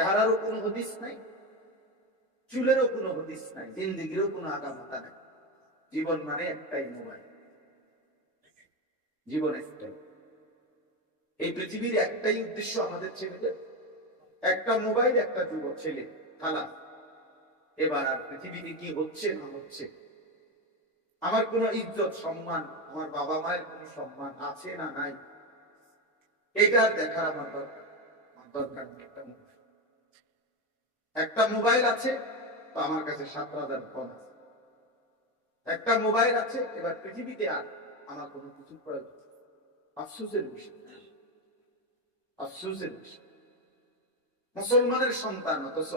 চেহারারও কোনো হদিস নাই, চুলেরও কোনো হদিস নাই, জিন্দিগিরও কোনো আগামাতা নাই। জীবন মানে একটাই মোবাইল, জীবন একটাই। এই পৃথিবীর একটাই উদ্দেশ্য আমাদের ছেলেদের, একটা মোবাইল, একটা যুবক ছেলে, খালা। এবার আর পৃথিবীতে কি হচ্ছে না হচ্ছে, আমার কোনো ইজ্জত সম্মান, আমার বাবা মায়ের কোনো সম্মান আছে না নাই, এটা দেখার আমার দরকার। আমার দরকার নেই। একটা মোবাইল আছে তো আমার কাছে 7,000 ফোন আছে। একটা মোবাইল আছে, এবার পৃথিবীতে আর আমার কোনো কিছু প্রয়োজন। আফসোসের বিষয়, আফসোসের বিষয়। মুসলমানের সন্তান, অথচ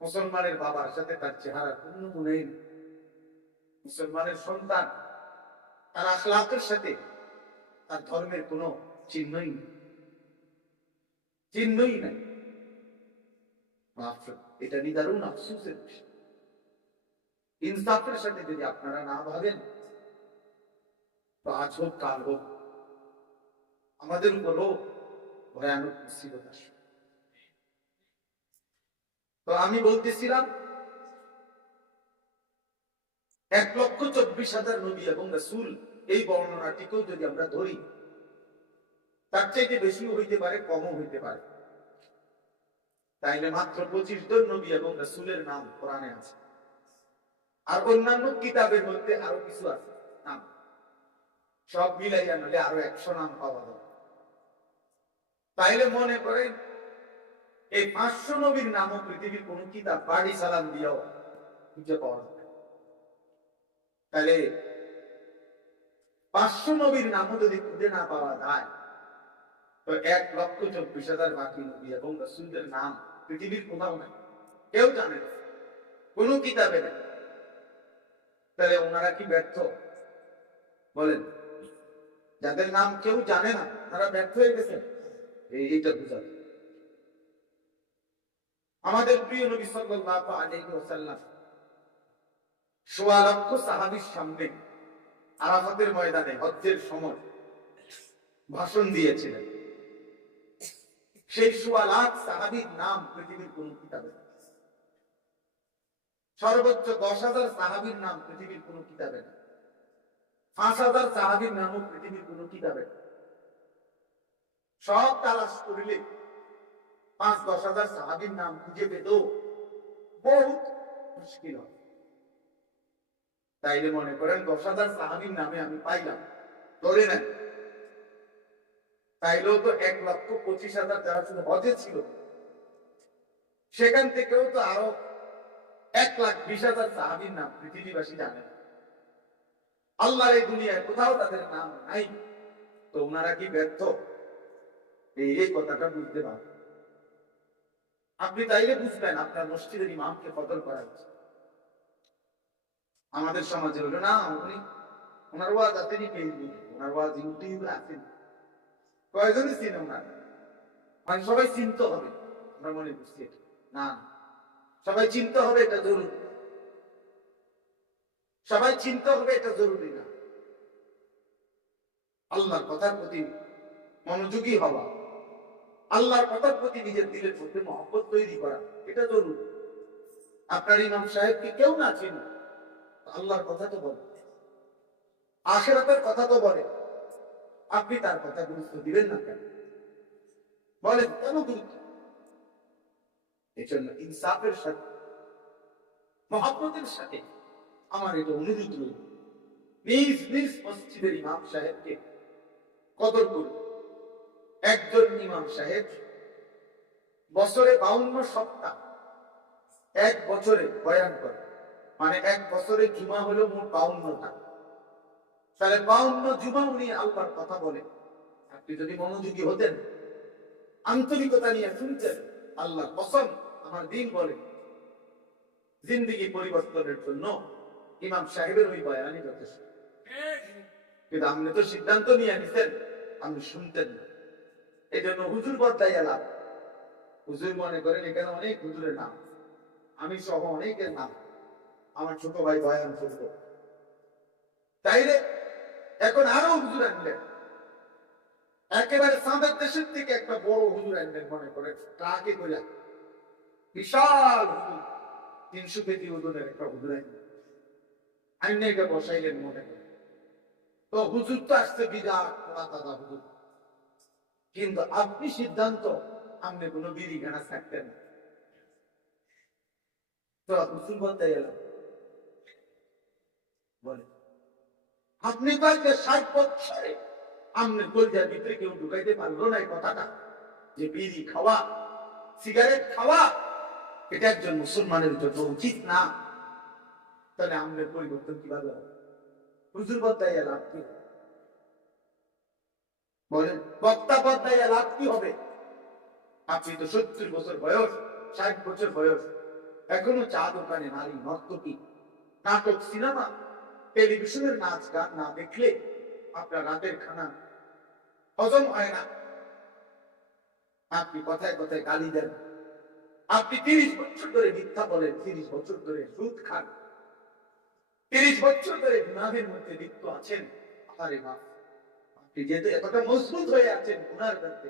মুসলমানের বাবার সাথে তার চেহারা কোনো নেই। মুসলমানের সন্তান, তার আখলাকের সাথে তার ধর্মের কোনো চিহ্নই নেই, চিহ্নই নাই। এটা নিদারুণ আফসোসের বিষয়। ইনসাফের সাথে যদি আপনারা না ভাবেন, তো আজ হোক কাল হোক আমাদের উপরও ভয়ানক মুসিবত আসবে। তো আমি বলতেছিলাম 1,24,000 নবী এবং রাসূল, এই বর্ণনাটিকেও যদি আমরা ধরি, তার চাইতে বেশিও হইতে পারে, কমও হইতে পারে। তাইলে মাত্র 25 জন নবী এবং রাসূলের নাম কোরআনে আছে, আর অন্যান্য কিতাবের মধ্যে আরো কিছু আছে নাম, সব মিলাইয়া নলে আরো 100 নাম পাওয়া যাবে। তাইলে মনে করেন এই 500 নবীর নামও পৃথিবীর কোন কিতাব বাড়ি সালাম দিয়েও খুঁজে পাওয়া যাবে। তাহলে 500 নবীর নামও যদি খুঁজে না পাওয়া যায়, তো 1,24,000 বাকি নবী এবং রাসূলদের নাম পৃথিবীর কোথাও নাই, কেউ জানে না, কোন কিতাবে নেই। তাহলে ওনারা কি ব্যর্থ? বলেন, যাদের নাম কেউ জানে না তারা ব্যর্থ হয়ে গেছে, এইটা বুঝাবে। আমাদের প্রিয় নবী সাল্লাল্লাহু আলাইহি ওয়াসাল্লাম 1.25 লক্ষ সাহাবীর সামনে আরাফাতের ময়দানে হজ্জের সময় ভাষণ দিয়েছিলেন। সেই 1.25 লাখ সাহাবীর নাম পৃথিবীর কোন কিতাবে নেই। সর্বোচ্চ 10,000 সাহাবীর নাম পৃথিবীর কোন কিতাবে নেই। 5,000 সাহাবীর নামও পৃথিবীর কোন কিতাবে নেই। সব তালাশ করিলে 5-10,000 সাহাবীর নাম খুঁজে পেতেও বহুত মুশকিল হয়। তাইলে মনে করেন 10,000 সাহাবীর নামে আমি পাইলাম, ধরে নেন, তাইলেও তো 1,25,000 যারা শুধু হজে ছিল, সেখান থেকেও তো আরো 1,20,000 সাহাবীর নাম পৃথিবীবাসী জানে। আল্লাহর এই দুনিয়ায় কোথাও তাদের নাম নাই, তো ওনারা কি ব্যর্থ? এই কথাটা বুঝতে পারেন। আপনি তাইলে বুঝবেন আপনার মসজিদের ইমামকে কদর করা উচিত। আমাদের সমাজে হলো না, উনি ওনার ওয়াজ আছে নি ফেসবুকে, ওনার ওয়াজ ইউটিউবে আছে, কয়জনই চিনে ওনার, মানে সবাই চিনতে হবে। আমরা মনে করছি এটা না, সবাই চিনতে হবে এটা জরুরি, সবাই চিনতে হবে এটা জরুরি না। আল্লাহর কথার প্রতি মনোযোগী হওয়া, আল্লাহর কথার প্রতি নিজের দিলের মধ্যে মহব্বত তৈরি করা, এটা জরুরি। আপনার ইমাম সাহেবকে কেউ না চিনে, আল্লাহর কথা তো বলে, আখিরাতের কথা তো বলে, আপনি তার কথা গুরুত্ব দিবেন না কেন? বলেন কেন গুরুত্ব? এই জন্য ইনসাফের সাথে, মহব্বতের সাথে আমার এটা অনুরোধ রইল, নিজ নিজ মসজিদের ইমাম সাহেবকে কদর করুন। একজন ইমাম সাহেব বছরে 52 সপ্তাহ, এক বছরে বয়ান করে, মানে এক বছরে জুমা হলো মোট 52টা। তাহলে 52 জুমা উনি আল্লাহর কথা বলেন। আপনি যদি মনোযোগী হতেন, আন্তরিকতা নিয়ে শুনতেন, আল্লাহ কসম আমার দিন বলে জিন্দেগি পরিবর্তনের জন্য ইমাম সাহেবের ওই বয়ানই যথেষ্ট। কিন্তু আপনি তো সিদ্ধান্ত নিয়ে নিতেন, আপনি শুনতেন না। এই জন্য হুজুর বদলাই এলাম। হুজুর মনে করেন এখানে অনেক হুজুরের নাম, আমি সহ অনেকের নাম, আমার ছোট ভাই বয়ান করতো, তাইলে এখন আরো হুজুর আনলেন, একেবারে সাদের দেশের থেকে একটা বড় হুজুর আনলেন, মনে করে ট্রাকে করে বিশাল 300 কেজি ওজনের একটা হুজুর আইনে এটা বসাইলেন মনে করে। তো হুজুর তো আসছে বিরাট দাদা হুজুর, কিন্তু আপনি সিদ্ধান্ত আপনি কোনো বিড়ি গানা থাকতেন না। তো হুজুর বলতে গেলাম, বলে আপনি তো আজকে 60 বছরে আপনার কলজার ভিতরে কেউ ঢুকাইতে পারলো না এই কথাটা, যে বিড়ি খাওয়া, সিগারেট খাওয়া এটা একজন মুসলমানের জন্য উচিত না। তাহলে আমাদের পরিবর্তন কিভাবে হবে? হুজুর বদলাইয়া লাভ কি? বলেন, বক্তা বদলাইয়া লাভ কি হবে? আপনি তো 70 বছর বয়স, 60 বছর বয়স, এখনো চা দোকানে নারী নর্তকী, নাটক, সিনেমা, টেলিভিশনের নাচ গান না দেখলে আপনার রাতের খানা হজম হয় না। আপনি কথায় কথায় গালি দেন, আপনি 30 বছর ধরে মিথ্যা বলেন, 30 বছর ধরে সুদ খান, 30 বছর ধরে গুনাহের মধ্যে লিপ্ত আছেন। আরে মা, আপনি যেহেতু এতটা মজবুত হয়ে আছেন গুনার মধ্যে,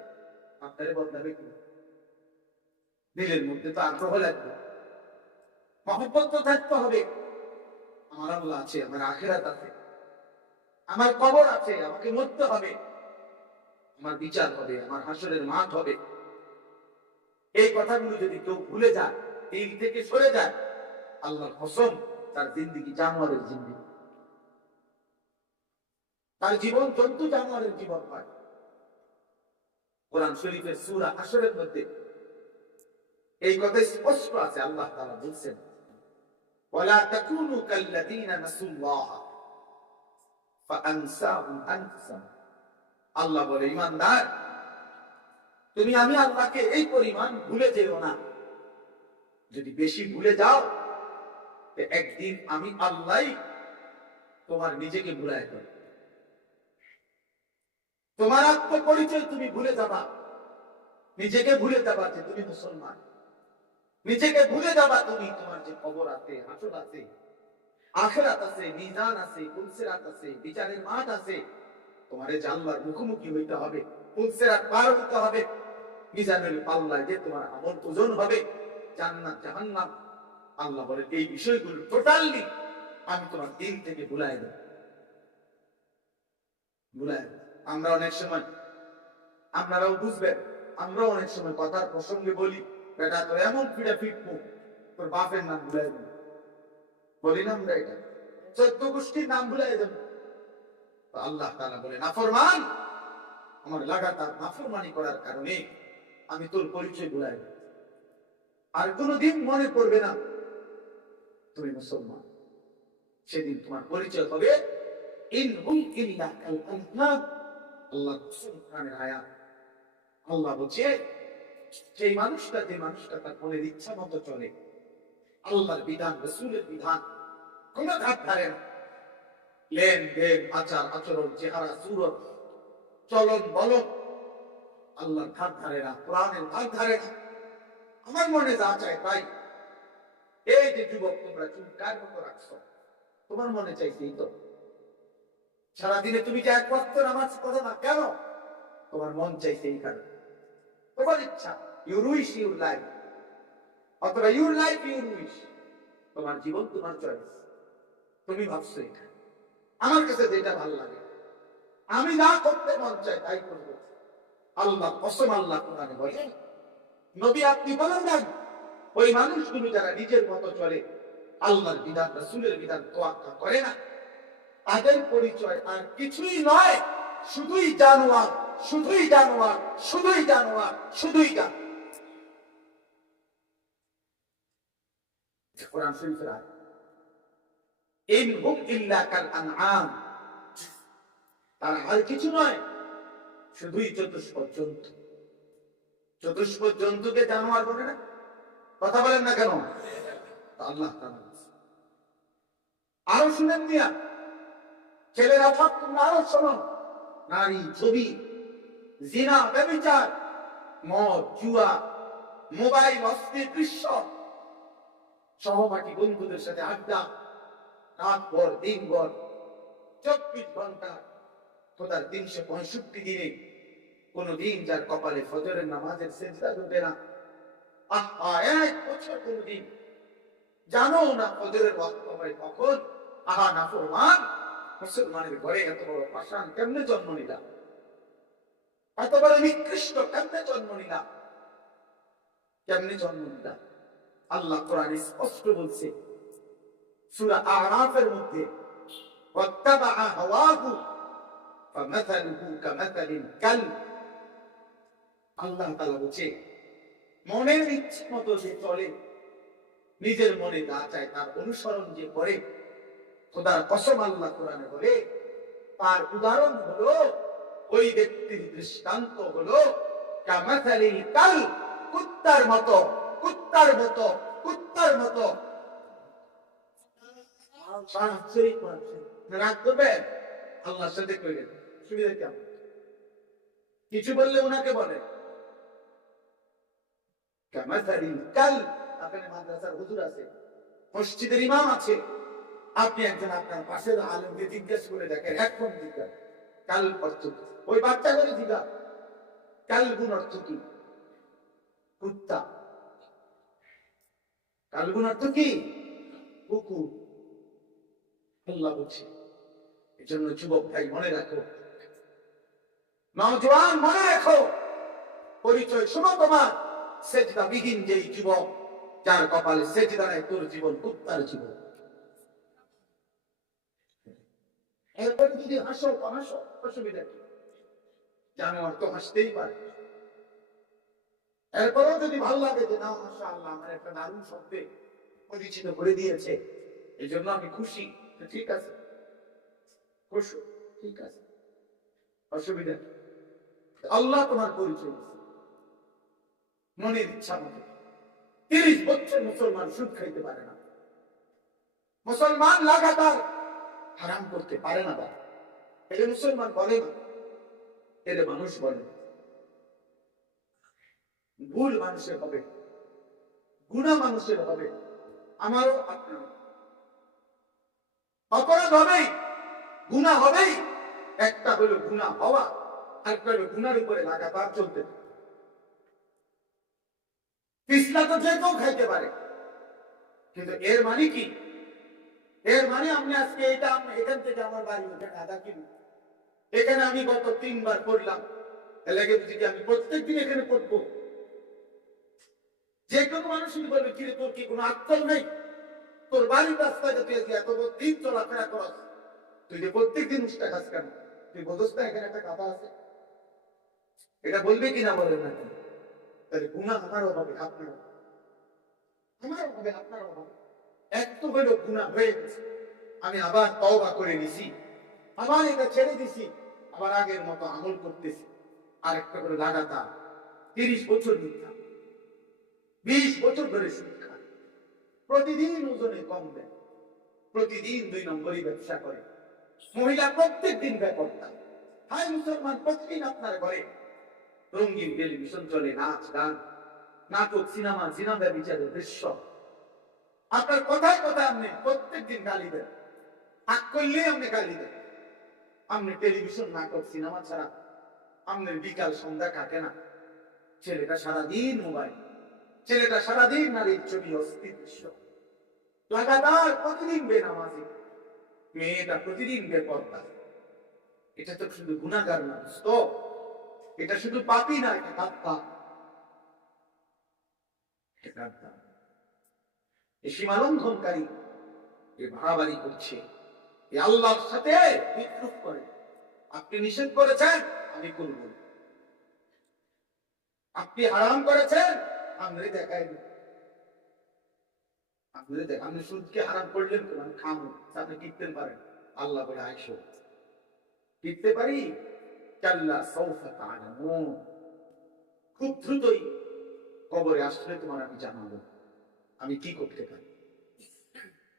আপনারে বদলাবে কি? দিলের মধ্যে তো আগ্রহ লাগবে, মহব্বত তো থাকতে হবে। আমার আল্লাহ আছে, আমার আখিরাত আছে, আমার কবর আছে, আমাকে মরতে হবে, আমার বিচার হবে, আমার হাসরের মাঠ হবে। এই কথাগুলো যদি কেউ ভুলে যায়, দিল থেকে সরে যায়, আল্লাহর কসম তার জিন্দেগি জানোয়ারের জিন্দেগি, তার জীবন জন্তু জানোয়ারের জীবন হয়। কোরআন শরীফের সূরা হাসরের মধ্যে এই কথা স্পষ্ট আছে। আল্লাহ তাআলা বলছেন, ওয়ালা তাকুনু কাল্লাযীনা নাসুল্লাহ ফাআনসাহুম আনফুসাহুম। আল্লাহ বলে, ঈমানদার, তুমি আমি আল্লাহকে এই পরিমাণ ভুলে যেও না। যদি বেশি ভুলে যাও, একদিন আমি আল্লাহ তোমার নিজেকে ভুলায় দেব। তোমার আত্মপরিচয় তুমি ভুলে যাবা, নিজেকে ভুলে যাবা যে তুমি মুসলমান, নিজেকে ভুলে যাবা তুমি তোমার যে কবর আছে, হাসর আছে, আখিরাত আছে, মিজান আছে, পুলসিরাত আছে, বিচারের মাঠ আছে। তোমারে যে আল্লাহর মুখোমুখি হইতে হবে, পুলসিরাত পার হতে হবে, মিজানের পাল্লায় যে তোমার আমল ওজন হবে, জান্নাত জাহান্নাম। আল্লাহ বলে, এই বিষয়গুলো টোটালি আমি তোমার দিল থেকে ভুলাই দেব, ভুলাই। আমরা অনেক সময়, আপনারাও বুঝবেন, আমরাও অনেক সময় কথার প্রসঙ্গে বলি, বেটা তোর এমন ফিরে ফিটবো, তোর বাপের নাম ভুলাই দেব, বলি না আমরা এটা? 14 গোষ্ঠীর নাম ভুলাই দেব। আল্লাহ তাআলা বলে, নাফরমান, আমার লাগাতার নাফরমানি করার কারণে আমি তোর পরিচয় ভুলাই দেব। আর কোনদিন মনে করবে না তুমি মুসলমান। সেদিন তোমার পরিচয় হবে ইন হুম ইল্লা কাল আনহার। আল্লাহ কোরআনের আয়াত। আল্লাহ বলছে, সেই মানুষটা, যে মানুষটা তার মনের ইচ্ছা মতো চলে, আল্লাহর বিধান, রাসূলের বিধান কোন ধার ধারে না, লেনদেন, আচার আচরণ, চেহারা সুরত, চলন বলন আল্লাহর ধার ধারে না, কোরআনের ধার ধারে না। আমার মনে যা চায় তাই। এই যে যুবক, তোমরা চুল কার মতো রাখছো, তোমার মনে চাইছেই তো। সারাদিনে তুমি যে এক ওয়াক্ত নামাজ পড়ো না কেন? তোমার মন চাইছে এই কারণে, তোমার ইচ্ছা। ইউর উইশ ইউর লাইফ, অথবা ইউর লাইফ ইউর উইশ। তোমার জীবন তোমার চয়েস, তুমি ভাবছো এটা। আমার কাছে যেটা ভালো লাগে, আমি যা করতে মন চাই তাই করবো। আল্লাহ কসম, আল্লাহ কোরআনে বলে, নবী আপনি বলেন না, ওই মানুষগুলো যারা নিজের মতো চলে, আল্লাহর বিধান, রাসূলের বিধান তোয়াক্কা করে না, তাদের পরিচয় আর কিছুই নয়, শুধুই জানোয়ার, শুধুই জানোয়ার, শুধুই জানোয়ার, শুধুই জানোয়ার। কোরআন শরীফের আয়াত, ইন হুম ইল্লা কাল আনআম। তারা আর কিছু নয়, শুধুই চতুষ্পদ জন্তু। চতুষ্পদ জন্তুকে জানোয়ার বলে না? কথা বলেন না কেন? আল্লাহ তাআলা আরো শুনেন মিয়া, ছেলেরা ভাব, তোমরা আরো শোনো, নারী, ছবি, জিনা, ব্যভিচার, মদ, জুয়া, মোবাইল, অশ্লীল দৃশ্য, সহপাঠী বন্ধুদের সাথে আড্ডা, রাত ভর দিন ভর 24 ঘন্টা, খোদার 365 দিনে কোন দিন যার কপালে ফজরের নামাজের সেজদা জোটে না। আহা, 1 বছর কোনদিন জানো না ফজরের ওয়াক্ত হয় কখন। আহা নাফরমান, মুসলমানের ঘরে এত বড় পাষাণ কেমনে জন্ম নিলাম, এত বড় নিকৃষ্ট কেমনে জন্ম নিলাম, কেমনে জন্ম নিলাম। আল্লাহ কোরআনে স্পষ্ট বলছে সূরা আরাফের মধ্যে, ওয়াত্তাবাআ হাওয়াহু ফামাসালুহু কামাসালিল কালব। আল্লাহ তাআলা বলছে মনের ইচ্ছে মতো যে চলে, নিজের মনে যা চায় তার অনুসরণ যে করে, খোদার কসম আল্লাহ কোরআনে বলে তার উদাহরণ হলো, ওই ব্যক্তির দৃষ্টান্ত হলো কামাসালিল কালব, কুত্তার মতো, কুত্তার মতো, কুত্তার মতো। রাগ করবেন আল্লাহর সাথে কইলেন, সুবিধা কেমন? কিছু বললে ওনাকে বলে কামাসালিল কালব। আপনার মাদ্রাসার হুজুর আছে, মসজিদের ইমাম আছে, আপনি একজন আপনার পাশের আলেমকে জিজ্ঞেস করে দেখেন, এখন জিজ্ঞাসা কাল অর্থ কি? ওই বাচ্চা করে জিজ্ঞা কালগুন অর্থ কি? কুত্তা। কালগুন অর্থ কি? কুকুর। আল্লাহ বলছে, এই জন্য যুবক ভাই মনে রাখো, নওজোয়ান মনে রাখো, পরিচয় শোনো তোমার, সেজদা বিহীন যেই যুবক, যার কপালে সেজদা নাই, তোর জীবন কুত্তার জীবন। এরপর যদি হাসো তো হাসো, অসুবিধা কি? জানোয়ার তো হাসতেই পারে। এরপরেও যদি ভালো লাগে যে না মাশাআল্লাহ আমার একটা দারুণ শব্দে পরিচিত করে দিয়েছে, এই জন্য আমি খুশি, ঠিক আছে, খুশি, ঠিক আছে, অসুবিধা কি? আল্লাহ তোমার পরিচয় দিচ্ছে মনের ইচ্ছা মতো। 30 বছর মুসলমান সুদ খাইতে পারে না, মুসলমান লাগাতার হারাম করতে পারে না, এটা মুসলমান বলে না, এটা মানুষ বলে। ভুল মানুষের হবে, গুনাহ মানুষের হবে, আমারও আপনারও অপরাধ হবেই, গুনাহ হবেই। একটা হলো গুনাহ হওয়া, আরেকটা হলো গুনার উপরে লাগাতার চলতে। পিছলা তো যে কেউ খাইতে পারে, কিন্তু এর মানে কি? এর মানে আমি আজকে এটা এখান থেকে আমার বাড়ি ওখানে 0.5 কিলো, এখানে আমি গত 3 বার পড়লাম, এলাকে যদি আমি প্রত্যেকদিন এখানে পড়বো, যে কোনো মানুষই বলবে কিরে তোর কি কোনো আক্কল নেই? তোর বাড়ির রাস্তায় তুই এত দিন চলাফেরা করস, তুই যে প্রত্যেকদিন উষ্টা খাস কেন? তুই বোঝস না এখানে একটা কাঁথা আছে? এটা বলবে কিনা বলেন না কেন? তাহলে গুনাহ আমারও হবে, আপনারও, আমারও হবে, আপনারও হবে। এক তো হলো গুনাহ হয়ে গেছে, আমি আবার তওবা করে নিছি, আবার এটা ছেড়ে দিছি, আবার আগের মতো আমল করতেছি। আরেকটা করে লাগাতার 30 বছর মিথ্যা, 20 বছর ধরে সুদ খায়, প্রতিদিন ওজনে কম দেয়, প্রতিদিন 2 নম্বরই ব্যবসা করে, মহিলা প্রত্যেকদিন বেপরদা। হাই মুসলমান, প্রতিদিন আপনার ঘরে রঙিন টেলিভিশন চলে, নাচ গান, নাটক, সিনেমা, জিনা ব্যভিচারের দৃশ্য। আপনার কথায় কথায় আপনি প্রত্যেকদিন গালি দেন, হাক করলেই আপনি গালি দেন। আপনি টেলিভিশন, নাটক, সিনেমা ছাড়া আপনার বিকাল সন্ধ্যা কাটে না। ছেলেটা সারাদিন মোবাইল, ছেলেটা সারাদিন নারীর ছবি, অস্থির দৃশ্য, লাগাতার প্রতিদিন বেনামাজি, মেয়েটা প্রতিদিন বেপরদা। এটা তো শুধু গুনাহগার মানুষ তো, এটা শুধু পাপী না, এটা গাদ্দার। এই সীমালঙ্ঘনকারী, এই বাড়াবাড়ি করছে, এই আল্লাহর সাথে বিদ্রুপ করে। আপনি নিষেধ করেছেন, আমি করব। আপনি হারাম করেছেন, আমি দেখাই দিই। আপনি সুদকে হারাম করলেন তো, আমি খামো, আপনি টিকতে পারেন? আল্লাহ বলে আইসো, টিকতে পারি? কাল্লা সাউফা তা'লামুন, খুব দ্রুতই কবরে আসলে তোমার আমি জানাবো আমি কি করতে পারি।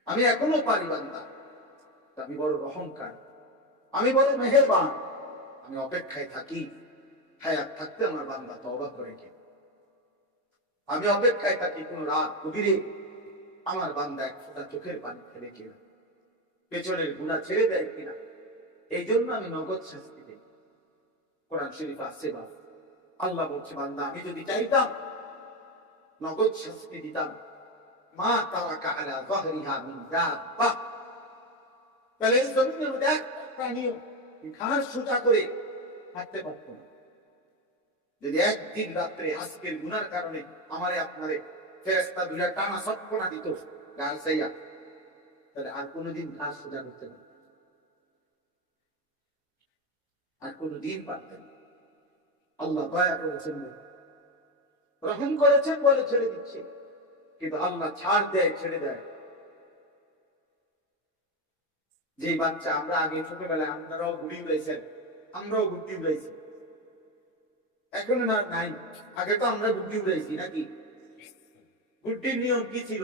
আমি এখনো পারি বান্দা, আমি বড় অহংকার, আমি বড় মেহেরবান, আমি অপেক্ষায় থাকি হায়াত থাকতে আমার বান্দা তওবা করে কি, আমি অপেক্ষায় থাকি কোন রাত গভীরে আমার বান্দা এক ফোঁটা চোখের পানি ফেলে কিনা, পেছনের গুনাহ ছেড়ে দেয় কিনা। এই জন্য আমি নগদ শাস্তি দিই। কোরআন শরীফ আছে, আল্লাহ বলছে বান্দা আমি যদি চাইতাম নগদ শাস্তি দিতাম, মা তারাকা আলা যাহরিহা মিন দাব্বা। তাহলে এই জমিনের মধ্যে একটা প্রাণীও ঘাস সোজা করে হাঁটতে পারত না। যদি একদিন রাত্রে আজকের গুনার কারণে আমারে আপনারে ফেরেশতা দুইটা টানা সটপনা দিত ঘাস চাইয়া, তাহলে আর কোনোদিন ঘাস সোজা করতে পারত না, আর কোনোদিন পারতেন না। আল্লাহ দয়া করেছেন, রহম করেছেন বলে ছেড়ে দিচ্ছে, কিন্তু আল্লাহ ছাড় দেয়, ছেড়ে দেয়। যে বাচ্চা আমরা আগে ছোটবেলায় আপনারাও ঘুড়ি উড়াইছেন, আমরাও ঘুড়ি উড়াইছি, এখন না নাই, আগে তো আমরা ঘুড়ি উড়াইছি নাকি? ঘুড়ির নিয়ম কি ছিল?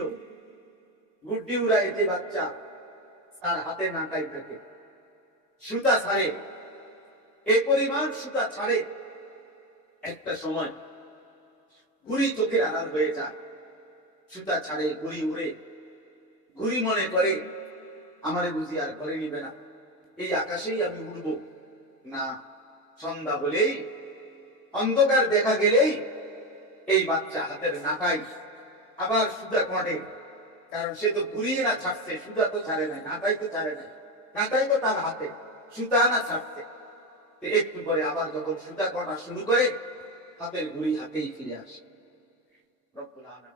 ঘুড়ি উড়ায় যে বাচ্চা, তার হাতে নাটাই থাকে, সুতা ছাড়ে, এই পরিমাণ সুতা ছাড়ে, একটা সময় ঘুড়ি চোখের আড়াল হয়ে যায়, সুতা ছাড়ে, ঘুড়ি উড়ে, ঘুড়ি মনে করে আমারে বুঝি আর ঘরে নিবে না, এই আকাশেই আমি উড়ব না। সন্ধ্যা হলেই, অন্ধকার দেখা গেলেই এই বাচ্চা হাতের নাটাই আবার সুতা কাটে, কারণ সে তো ঘুরিয়ে না ছাড়ছে, সুতা তো ছাড়ে নাই, নাটাই তো ছাড়ে নাই, নাটাই তো তার হাতে, সুতা না ছাড়ছে। একটু পরে আবার যখন সুতা কাটা শুরু করে, হাতের ঘুড়ি হাতেই ফিরে আসে। রব্বুল আলামিন